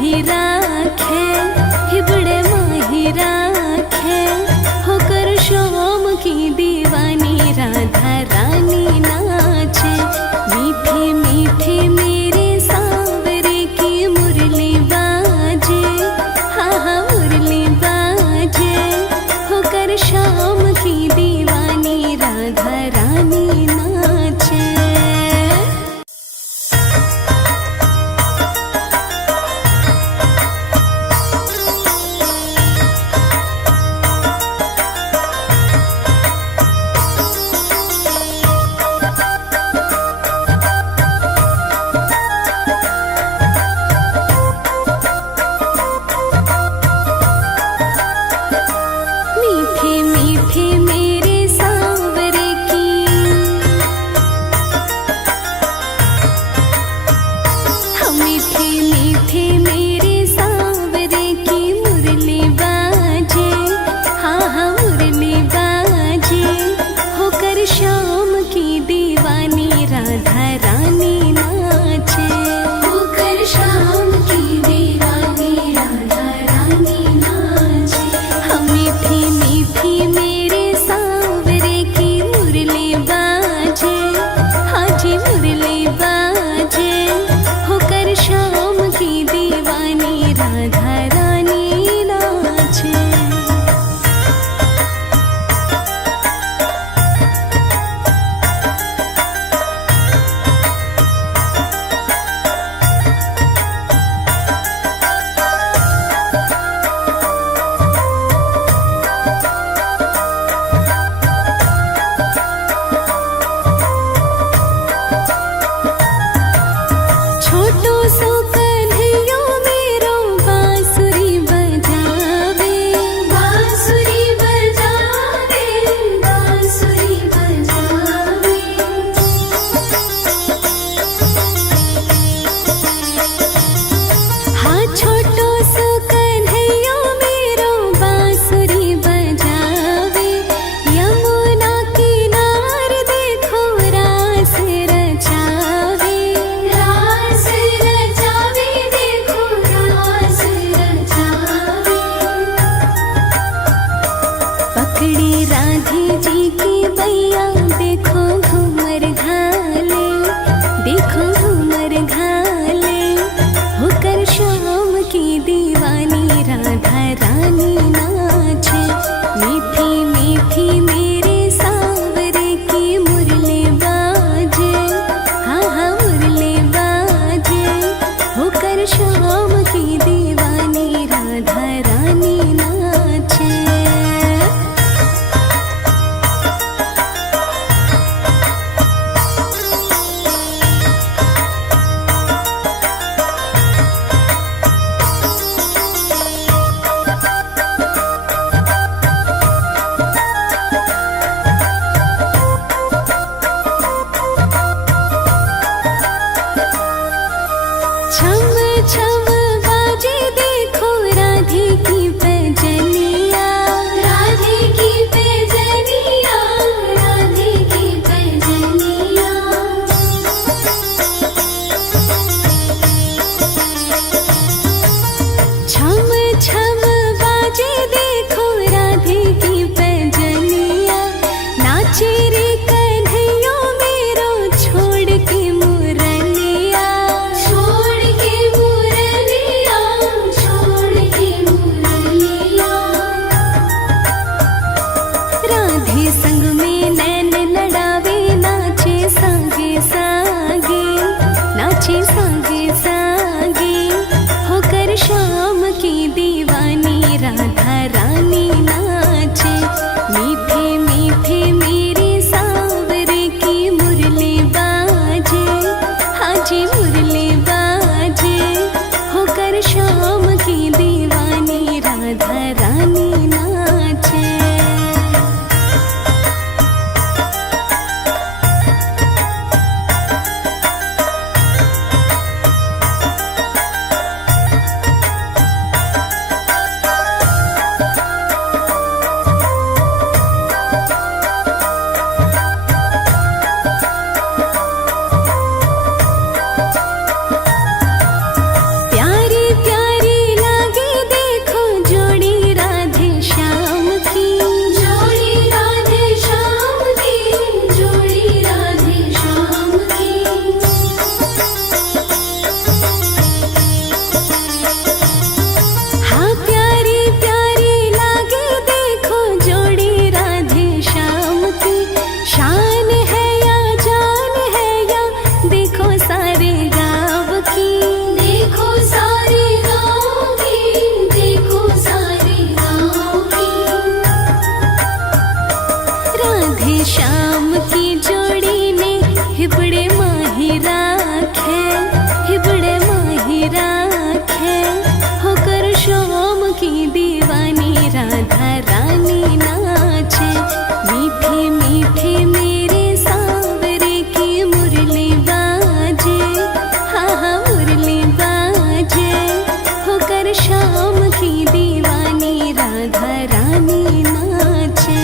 माही राखे, हिबड़े माही राखे, होकर शाम की दीवानी राधा रानी नाचे। मीठे मीठे मेरे सांवरे की मुरली बाजे, हाँ हाँ मुरली बाजे, होकर शाम की दीवानी राधा रानी नाचे। मीठे मीठे मेरे सांवरे की, हाँ मीठे मीठे मेरे सांवरे की मुरली बाजे, हाँ हाँ मुरली बाजे, होकर शाम की दीवानी राधा रानी नाचे। होकर शाम की दीवानी राधा रानी नाचे। हाँ मीठी मीठी मेरे सांवरे की मुरली बाजे, हाँ जी मुरली बाजे, होकर शाम की दीवानी राधा रानी नाचे। छोटो सो कन्हैया मेरो बांसुरी बजावे, बांसुरी बजावे, बांसुरी बजावे। हाँ छोटो सो कन्हैया मेरो बांसुरी बजावे, यमुना किनार देखो रास रचावे, रास रचावे, देखो रास रचावे। पकड़ी राधे जी की बैया देखो घूमर घाले, देखो घूमर घाले, होकर शाम की दीवानी राधा रानी नाचे। मीठी मीठी मेरे सांवरे की मुरली बाजे, हाँ हाँ मुरली बाजे, होकर शाम की दीवानी राधा रानी नाचे। होकर शाम की दीवानी राधा रानी नाचे।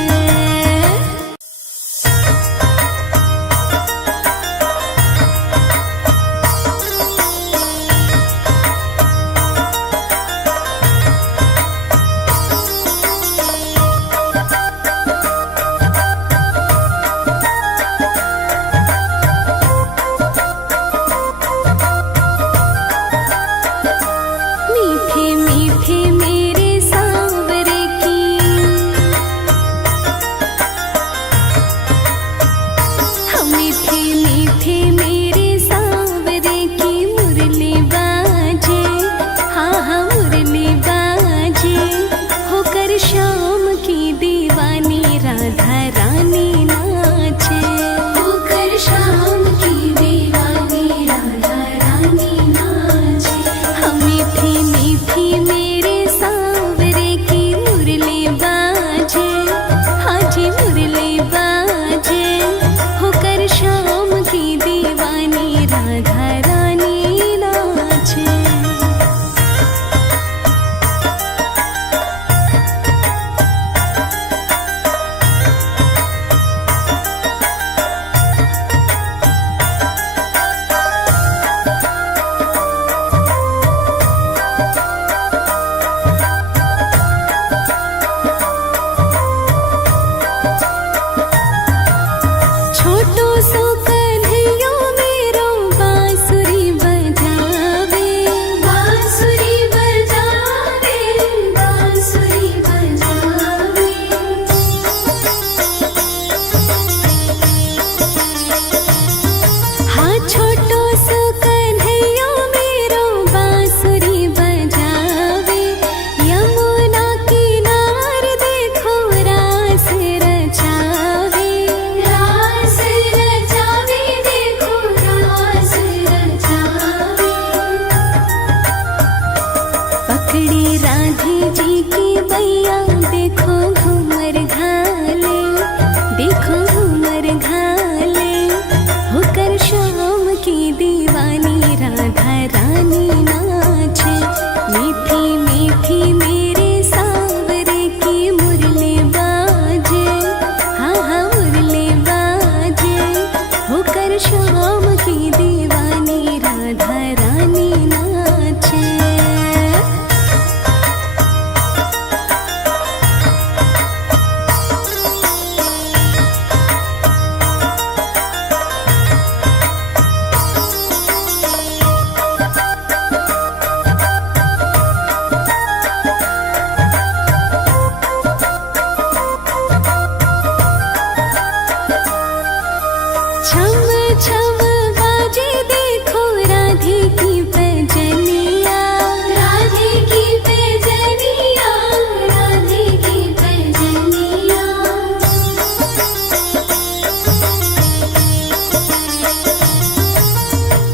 मीठे मीठे मेरे सांवरे की हम मीठे मीठे मेरे सांवरे की मुरली बाजे, हाँ हाँ मुरली बाजे, होकर शाम की दीवानी राधा रानी नाचे। होकर शाम की दीवानी राधा रानी नाचे। हम मीठी मीठी मेरे सांवरे की मुरली बाजे, हाँ जी मुरली बाजे, होकर शाम की दीवानी राधा रानी नाचे। छोटो सो कन्हैया मेरो बांसुरी बजावे, बांसुरी बजावे, बांसुरी बजावे। हाँ छोटो सो कन्हैया मेरो बांसुरी बजावे, यमुना किनार देखो रास रचावे, रास रचावे, देखो रास रचावे। पकड़ी राधे जी की बैया देखो घूमर घाले, देखो घूमर घाले, होकर शाम की दीवानी राधा रानी नाचे। मीठी मीठी मेरे सांवरे की मुरली बाजे, हाँ हाँ मुरली बाजे, होकर शाम की दीवानी राधा रानी नाचे। छम छम बाजे देखो राधे की पैजनिया, राधे की पैजनिया, राधे की पैजनिया।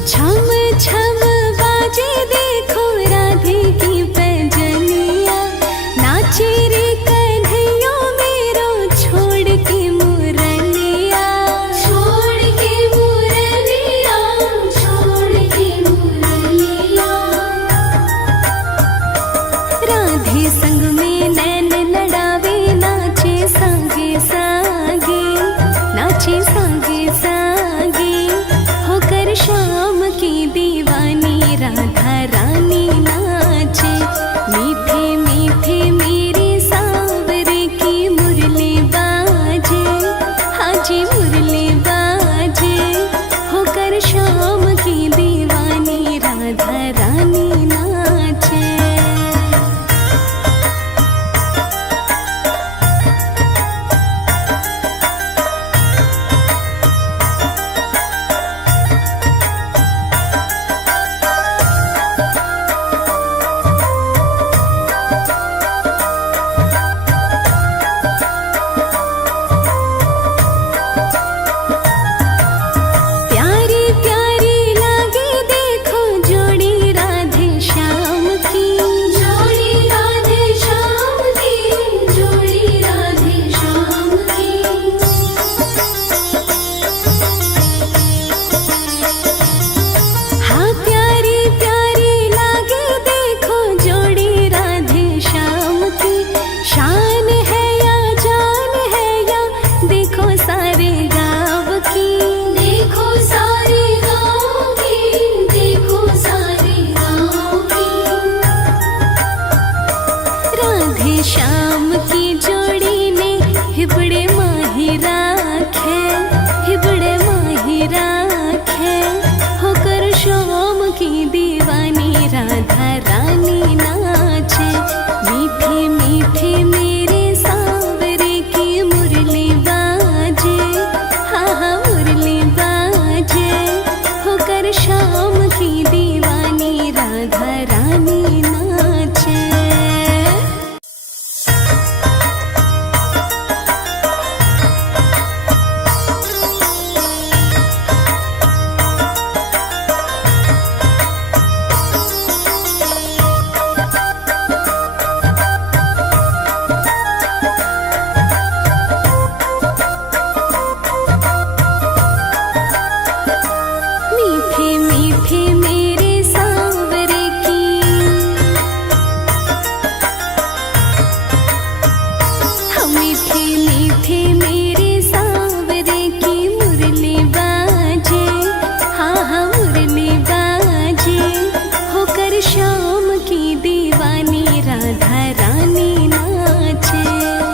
छम छम बाजे देखो राधे की पैजनिया, नाचे रे कन्हैया मेरो छोड़ के मुरलिया, छोड़ के मुरलिया, छोड़ के मुरलिया। राधे संग में नैन लड़ावे, नाचे सांगे सांगे, नाचे सांगे सांगे, होकर शाम की दीवानी राधा रानी नाचे। मीठे मीठे मेरे सांवरे की मुरली बाजे, हाँ जी मुरली बाजे, होकर शाम की दीवानी राधा रानी नाचे। श्याम की जोड़ी ने हिबड़े माही राखे, हिबड़े माही राखे। होकर श्याम की दीवानी राधा रानी नाचे। मीठे मीठे मेरे सांवरे की मुरली बाजे, हाँ हाँ मुरली बाजे। होकर श्याम की दीवानी राधा रानी नाचे। मीठे मीठे मेरे सांवरे की, हाँ मीठे मीठे मेरे सांवरे की मुरली बाजे, हाँ हाँ मुरली बाजे। होकर श्याम की दीवानी राधा रानी नाचे।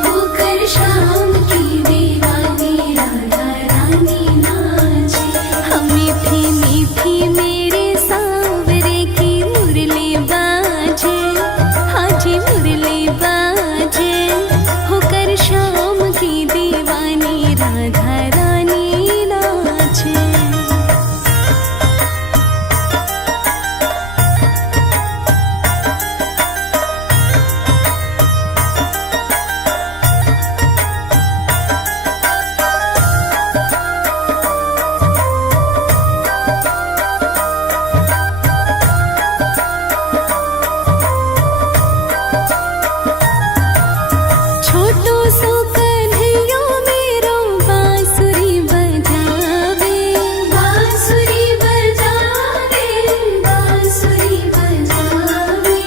होकर श्याम की दीवानी राधा रानी नाचे। हाँ मीठी मीठी मेरे सांवरे की मुरली बाजे, हाँ जी मुरली बाजे। होकर श्याम की दीवानी राधा रानी नाचे। छोटो सो कन्हैया मेरो बांसुरी बजावे, बांसुरी बजावे, बांसुरी बजावे।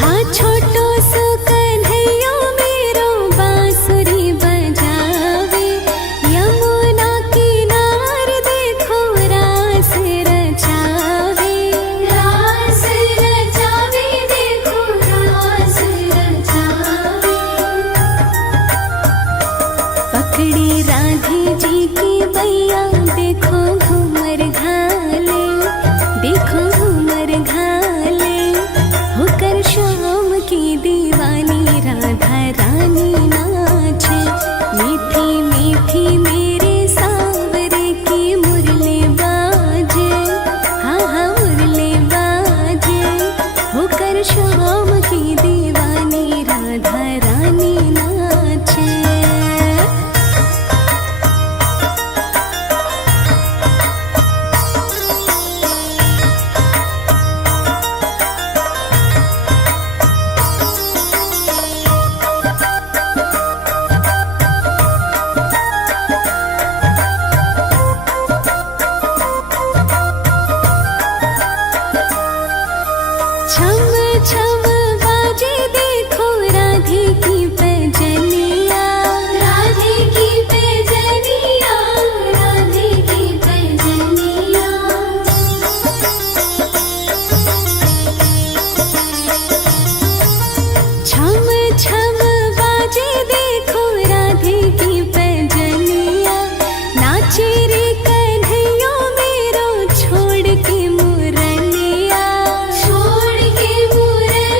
हाँ छोटो सो कन्हैया मेरो बांसुरी बजावे। यमुना किनारे देखो रास रचावे, रास रचावे, देखो रास रचावे। पकड़ी राधे जी की बैया देखो घूमर घाले, देखो घूमर घाले। होकर श्याम की दीवानी राधा रानी नाचे। मीठी मीठी मेरे सांवरे की मुरली बाजे, हाँ हाँ मुरली बाजे। होकर श्याम की दीवानी राधा रानी नाचे। छम छम बाजे देखो राधे की पैजनिया, राधे की पैजनिया, राधे की पैजनिया। छम छम बाजे देखो राधे की पैजनिया। नाचे रे कन्हैया मेरो छोड़ के मुरलिया, छोड़ के मुरलिया।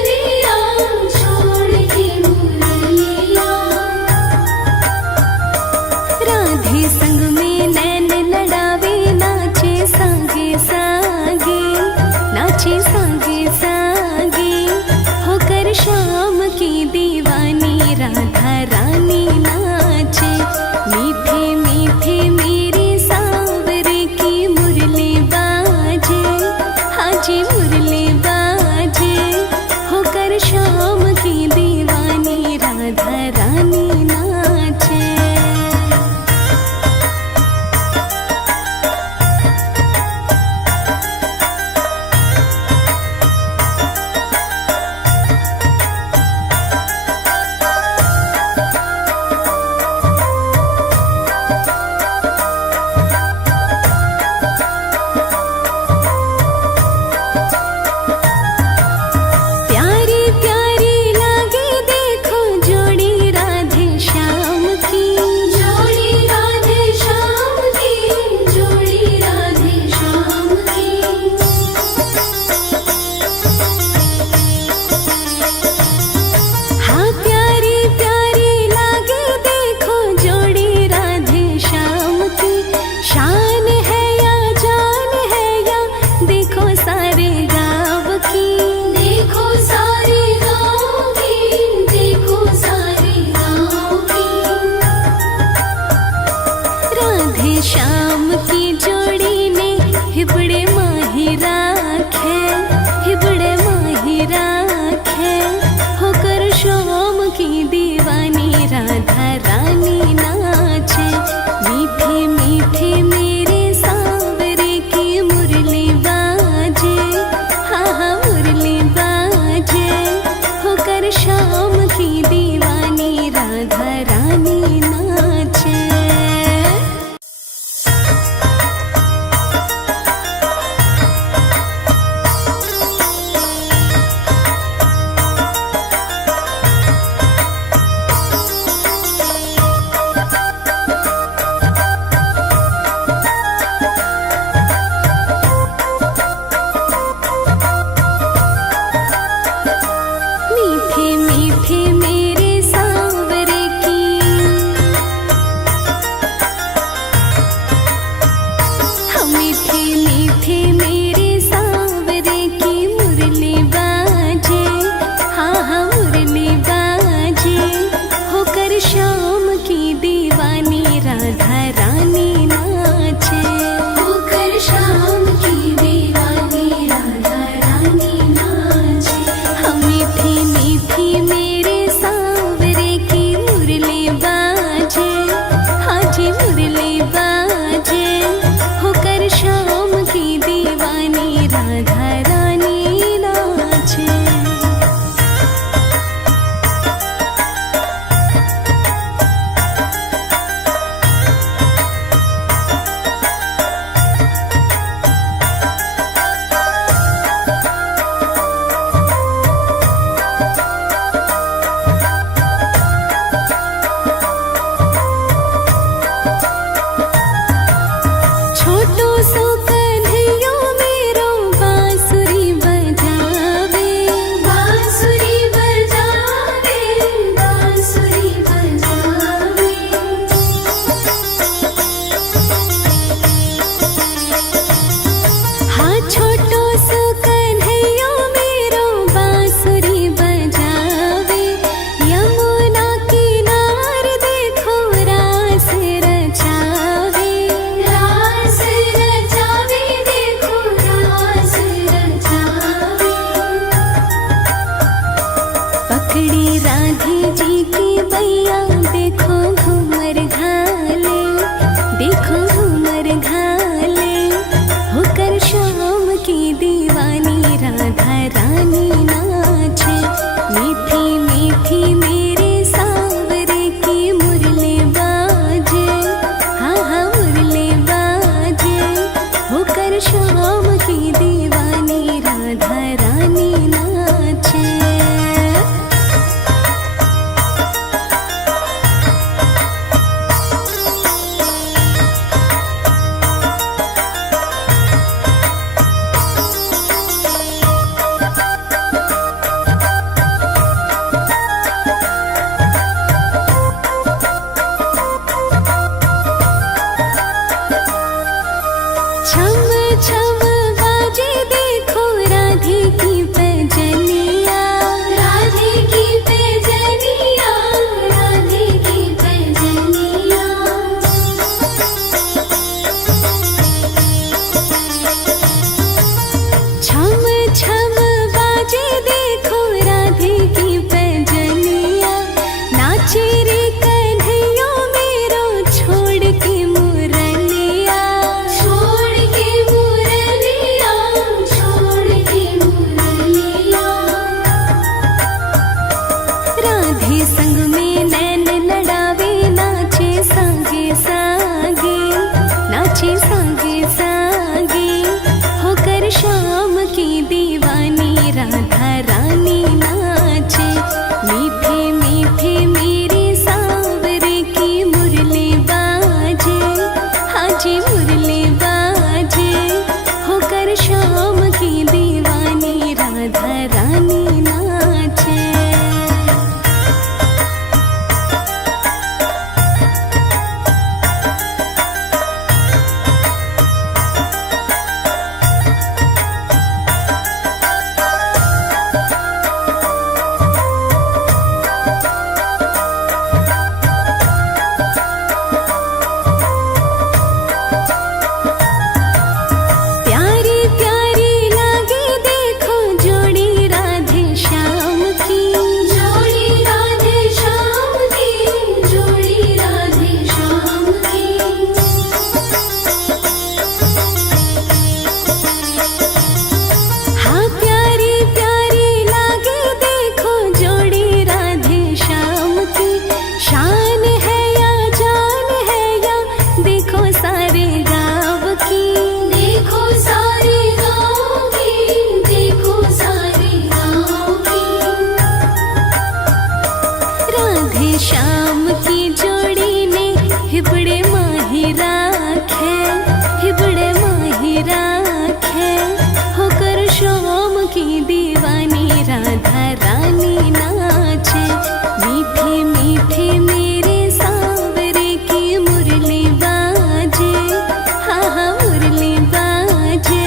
मीठे मेरे सांवरे की मुरली बाजे, हाँ हाँ मुरली बाजे, होकर शाम की दीवानी राधा रानी नाचे, होकर शाम की दीवानी राधा रानी नाचे। हाँ मीठी मीठी मेरे सांवरे की मुरली बाजे, हाँ जी मुरली बाजे, होकर शाम की दीवानी राधा रानी नाचे। छोटो सो कन्हैया मेरो बांसुरी बजावे, बांसुरी बजावे, बांसुरी बजावे। हाँ छोटो सो कन्हैया मेरो बांसुरी बजावे, यमुना किनार देखो रास रचावे, रास रचावे देखो रास रचावे। पकड़ी राधे जी की बैया देखो घूमर घाले, देखो घूमर घाले, होकर शाम की दीवानी राधा रानी नाचे। मीठी मीठी मेरे सांवरे की मुरली बाजे, हाँ हाँ मुरली बाजे, होकर शाम की दीवानी राधा रानी नाचे। छम छम बाजे देखो राधे की पैजनिया, राधे की पैजनिया, राधे की पैजनिया। छम छम बाजे देखो राधे की पैजनिया, नाचे रे कन्हैया मेरो छोड़ के मुरलिया, छोड़ के मुरलिया, छोड़ के मुरलिया। राधे संग में नैन लड़ावे, नाचे सांगे सांगे, नाचे सांगे सांगे, होकर शाम की दीवानी राधा रानी नाचे। मीठे मीठे मेरे सांवरे की मुरली बाजे, हाँ जी मुरली बाजे, होकर शाम की दीवानी राधा रानी नाचे। प्यारी प्यारी लागे देखो जोड़ी राधे श्याम की, जोड़ी राधे श्याम की, जोड़ी राधे श्याम की। हाँ प्यारी प्यारी लागे देखो जोड़ी राधे श्याम की, शान है या जान है या देखो सारे गाँव की, देखो सारे गाँव की, देखो सारे गाँव की। राधे श्याम की जोड़ी ने हिबड़े माही राखे, हिबड़े माही राखे, होकर शाम की दीवानी राधा रानी नाचे। मीठे मीठे मेरे सांवरे की मुरली बाजे, हाँ हाँ मुरली बाजे,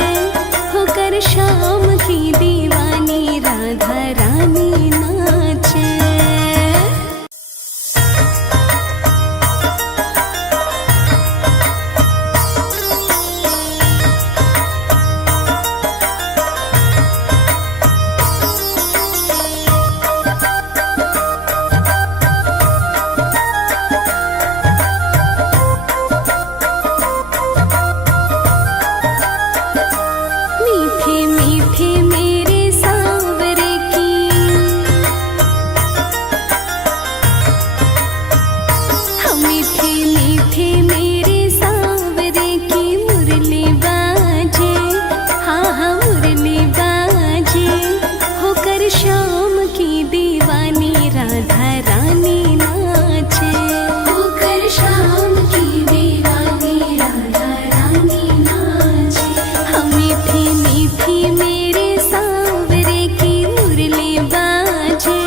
मीठी मीठी मेरे सांवरे की मुरली बाजे,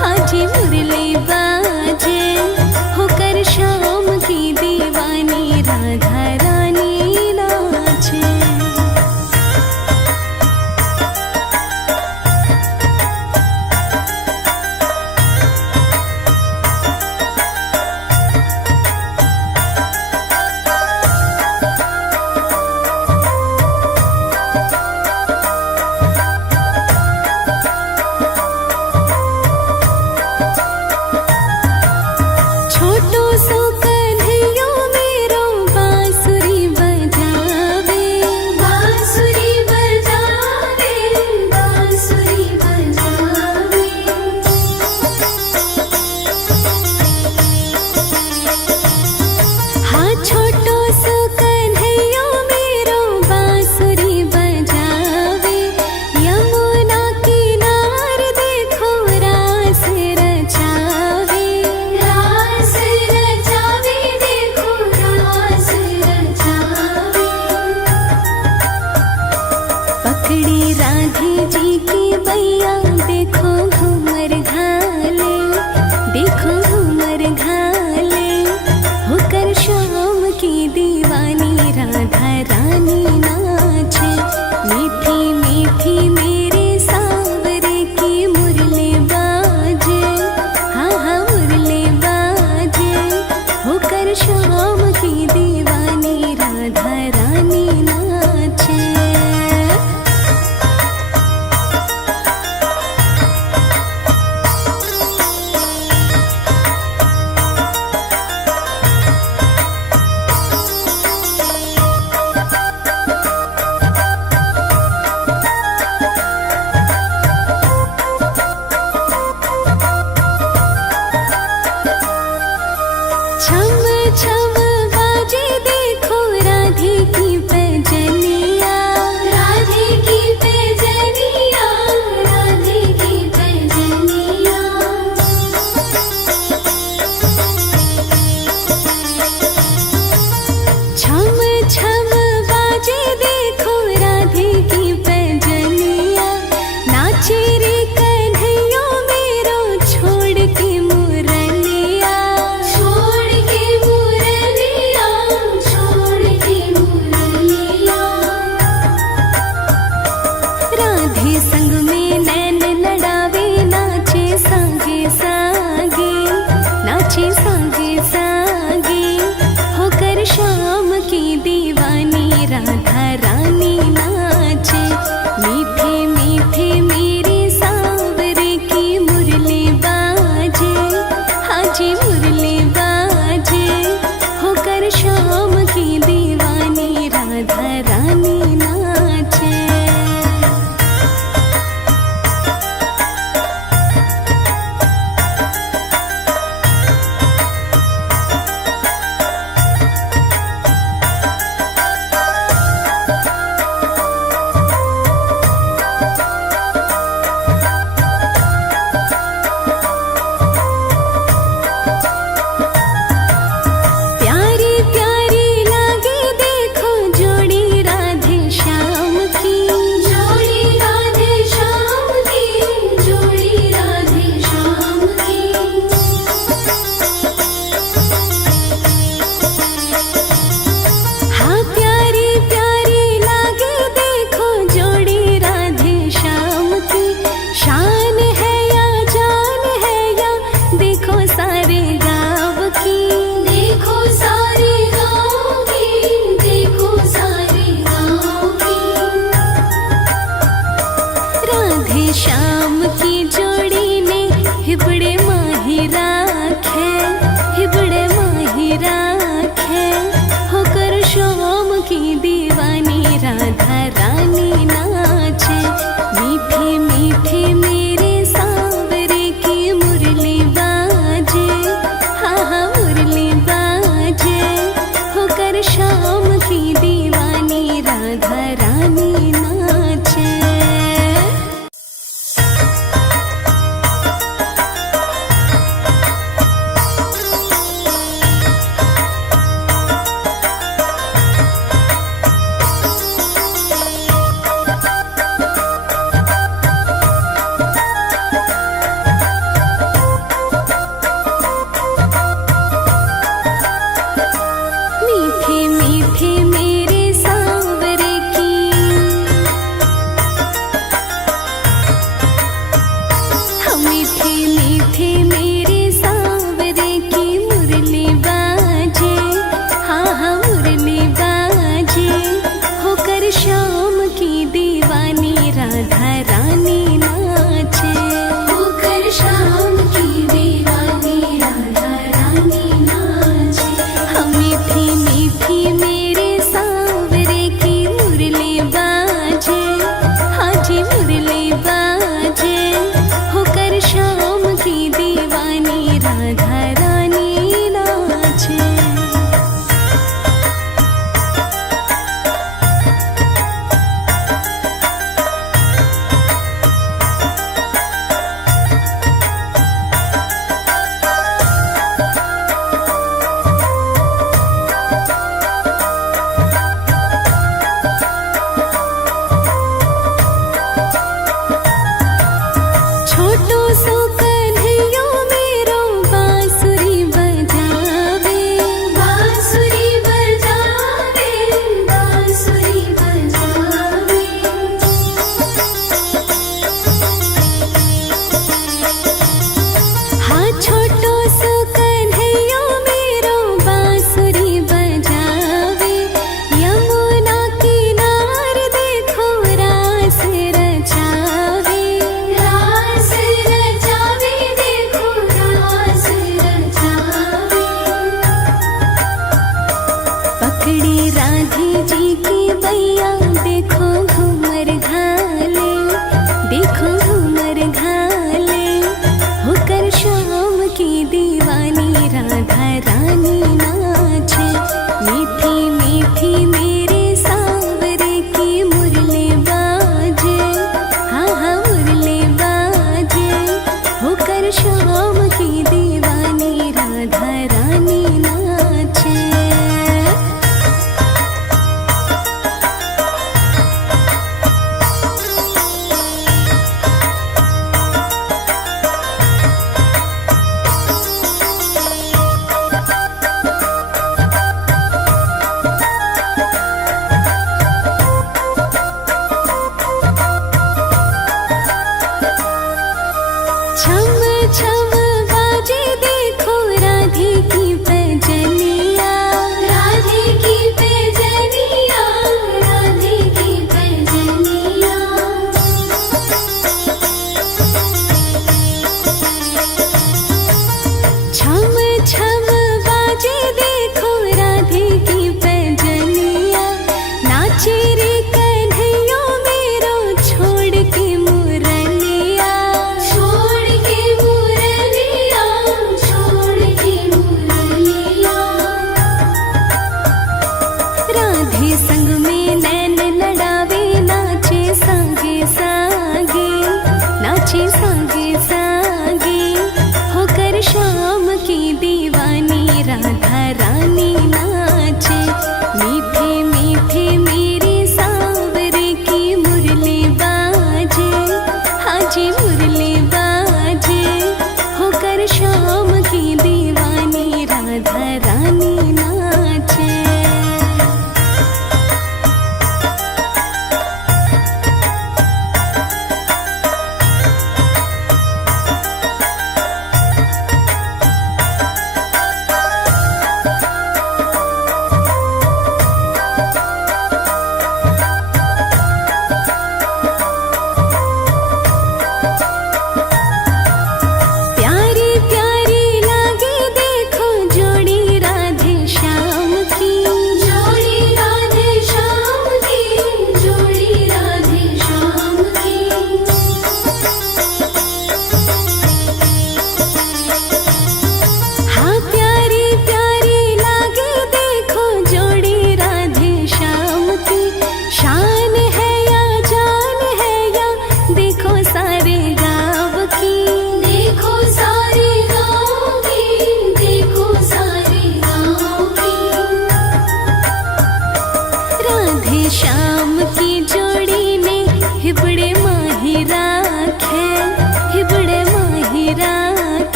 हाँ जी मुरली बाजे, होकर शाम की दीवानी राधा रानी नाचे। छोटो सो कन्हैया मेरो बांसुरी बजावे, बांसुरी बजावे, बांसुरी बजावे। हाँ छोटो सो कन्हैया मेरो बांसुरी बजावे, यमुना किनार देखो रास रचावे, रास रचावे देखो रास रचावे। पकड़ी राधे जी की बैया देखो घूमर घाले, देखो घूमर घाले, होकर शाम की दीवानी राधा रानी नाचे। मीठी मीठी मेरे सांवरे की मुरली बाजे, हाँ हाँ मुरली बाजे, होकर शाम की दीवानी राधा रानी नाचे। छम छम बाजे देखो राधे की पैजनिया, राधे की पैजनिया, राधे की पैजनिया। छम छम बाजे देखो राधे की पैजनिया, नाचे रे कन्हैया मेरो छोड़ के मुरलिया, छोड़ के मुरलिया, छोड़ के मुरलिया। राधे संग में नैन लड़ावे, नाचे सांगे सांगे, नाचे सांगे सांगे, होकर शाम की दीवानी राधा रानी नाचे। मीठे मीठे मेरे सांवरे की मुरली बाजे, हाँ जी मुरली बाजे, होकर शाम की दीवानी राधा रानी नाचे। प्यारी प्यारी लागे देखो जोड़ी राधे श्याम की, जोड़ी राधे श्याम की, जोड़ी राधे श्याम की। हाँ प्यारी प्यारी लागे देखो जोड़ी राधे श्याम की, शान है या जान है या देखो सारे गाँव की, देखो सारे गाँव की, देखो सारे गाँव की। राधे श्याम की जोड़ी ने हिबड़े माही राखे, हिबड़े माही राखे, होकर शाम की दीवानी राधा रानी नाचे। मीठे मीठे मेरे सांवरे की मुरली बाजे, हाँ हाँ मुरली बाजे, होकर शाम की दीवानी राधा रानी नाचे।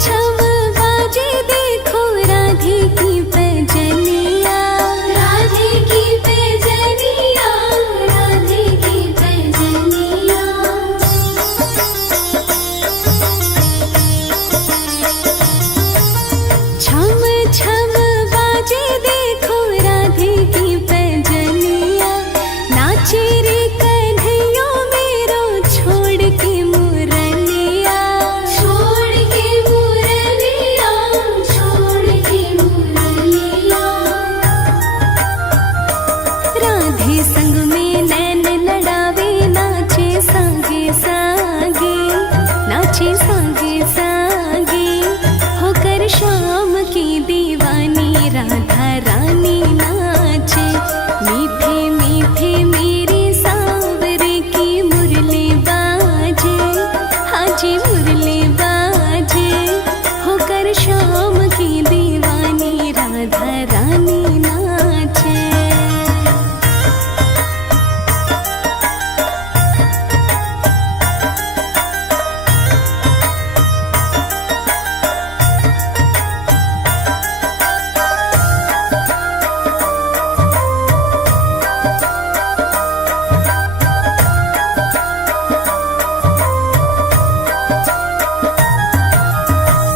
छम बाजे देखो राधे की पैजनिया, राधे की पैजनिया, राधे की पैजनिया। छम छम बाजे देखो राधे की पैजनिया, नाचे रे कन्हैया मेरो छोड़ के मुरलिया, छोड़ के मुरलिया, छोड़ के मुरलिया। राधे संग में नैन लड़ावे नाचे संगे संगे, नाचे संगे संगे होकर शाम की दीवानी राधा रानी नाचे। मीठे मीठे मेरे सांवरे की मुरली बाजे, हाजी मुरली बाजे होकर शाम की दीवानी राधा रानी नाचे।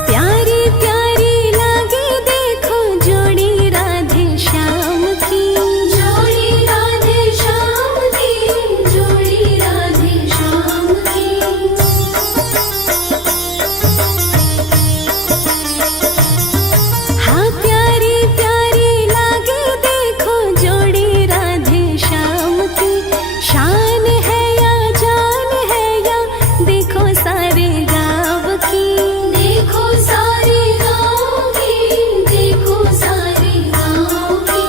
प्यारी प्यारी लागे देखो जोड़ी राधे श्याम की, जोड़ी राधे श्याम की, जोड़ी राधे श्याम की। हाँ प्यारी प्यारी लागे देखो जोड़ी राधे श्याम की, शान है या जान है या देखो सारे गाँव की, देखो सारे गाँव की, देखो सारे गाँव की।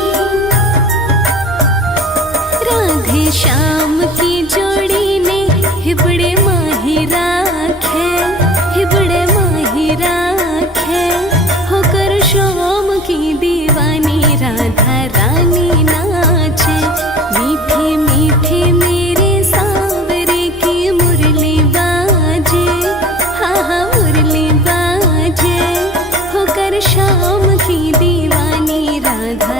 राधे श्याम की जोड़ी ने हिबड़े माही राखे, हिबड़े माही राखे होकर शाम की दीवानी राधा रानी नाचे। मीठे मीठे मेरे सांवरे की मुरली बाजे, हाँ हाँ मुरली बाजे होकर शाम की दीवानी राधा